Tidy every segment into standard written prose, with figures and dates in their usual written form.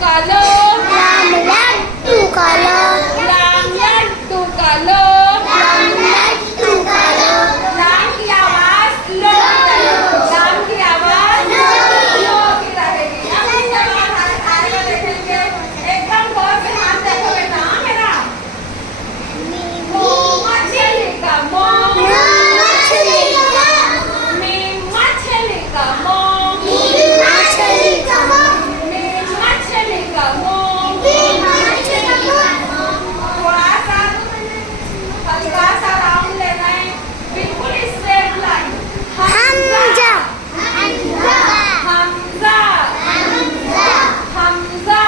का लो, लाम लड्डू का लो, लाम लड्डू का लो, लाम लड्डू का लो, लाम की आवाज लो, लाम की आवाज लो की रहेगी। अब इसके बाद आगे देखेंगे, एकदम गौर से हाथ देखो बेटा मेरा। मछली का मो, मछली का मछली का मो, मछली का मछली का मो। थोड़ा सा राउंड लेना है, बिल्कुल स्ट्रेट लाइन। हमजा हमजा, हमजा।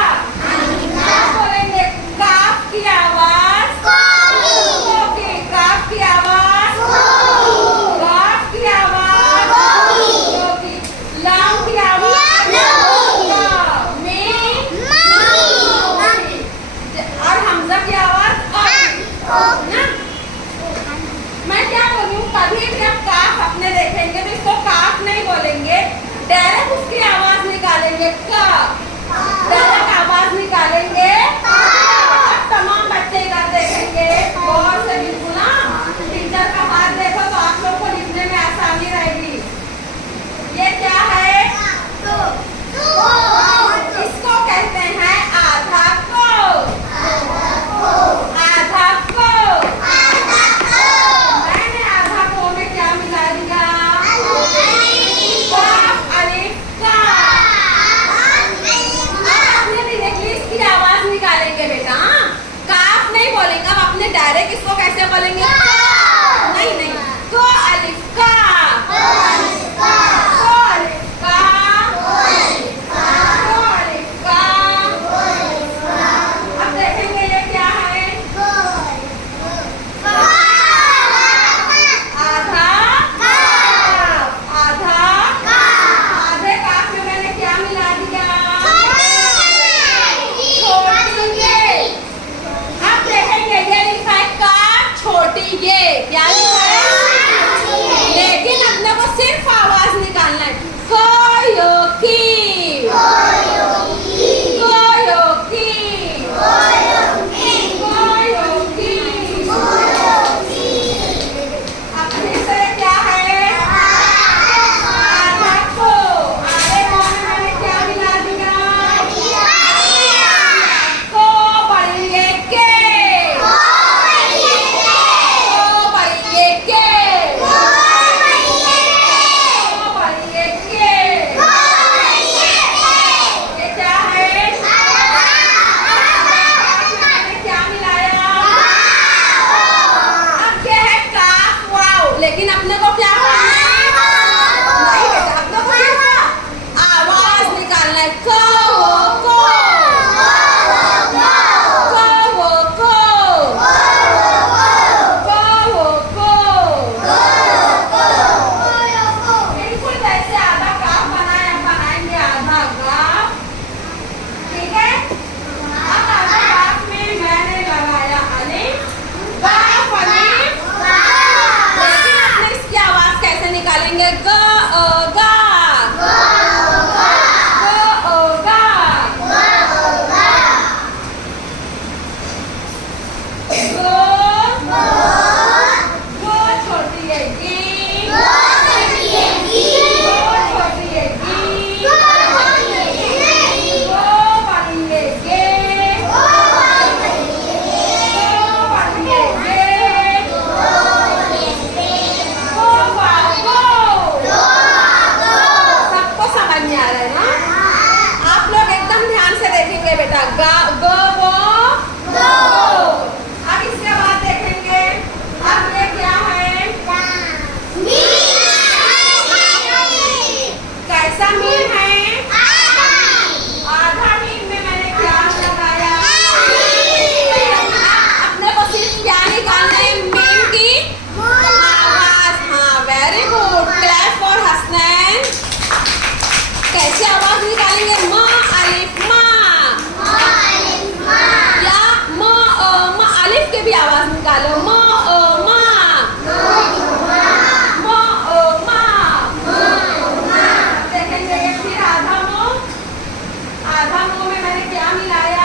क्या बोलेंगे? काफ की आवाज, कोकी, काफ की आवाज, काफ की आवाज, कोकी, लाम की आवाज, मीम, और हमजा की आवाज ना। मैं क्या बोल रही हूँ, कभी भी आप काफ अपने देखेंगे तो इसको काफ नहीं बोलेंगे, डायरेक्ट उसकी आवाज निकालेंगे का, डायरेक्ट आवाज निकालेंगे। अब तमाम बच्चे इधर देखेंगे गौर से बिल्कुल ना, टीचर का हाथ देखो तो आप लोग को लिखने में आसानी रहेगी। ये क्या है? इसको कहते हैं आधा को, आधा को। मैंने आधा को में क्या मिला दिया? काफ, अलिफ, का। अब अपने भी देखिए इसकी आवाज निकालेंगे बेटा, काफ नहीं बोलेंगे। अब अपने डायरेक्ट इसको कैसे बोलेंगे? नहीं नहीं, को अलिफ का, को अलिफ का, को अलिफ का। अब देखेंगे ये क्या है? आधा काफ, आधा, आधे काफ में मैंने क्या मिला दिया? छोटी ये। अब देखेंगे ये लिखा है काफ छोटी ये, क्या लिखा है? लेकिन अपने को सिर्फ आवाज निकालना है। कोयोकी, कोयोकी, कोयोकी। अब फिर से क्या है? आधा को, आधे को में मैंने क्या मिला दिया? को बड़िए के, को बड़िए के, को बड़िए के। ये क्या है? मैंने क्या मिलाया? अब ये है काफ वाव, लेकिन अपने को क्या करना है? नहीं बेटा, अपने को सिर्फ आवाज निकालना है। को वो को, बिल्कुल वैसे आधा काफ बनाएंगे आधा काफ, ठीक है। अब आधा काफ में मैंने लगाया अलिफ, काफ, अलिफ। लेकिन अपने इसकी आवाज कैसे निकालेंगे? ग ओ गा, ग ओ गा। गो छोटी है गी, गो छोटी है गी, गो बड़ी है गे, गो बड़ी है गे, गो बागो। सबको समझ में आ रहा है ना? आप लोग एकदम ध्यान से देखेंगे बेटा। गा, ग, वो, गो। अब इसके बाद देखेंगे, अब ये क्या है? कैसा मीम है? आधा मीम में मैंने क्या लगाया? अपने को सिर्फ क्या निकालना है? मीम की आवाज। हाँ, very good, clap for Hasnain. कैसे आवाज निकालेंगे? मा अलिफ मा, आधा मुंह में मैंने क्या मिलाया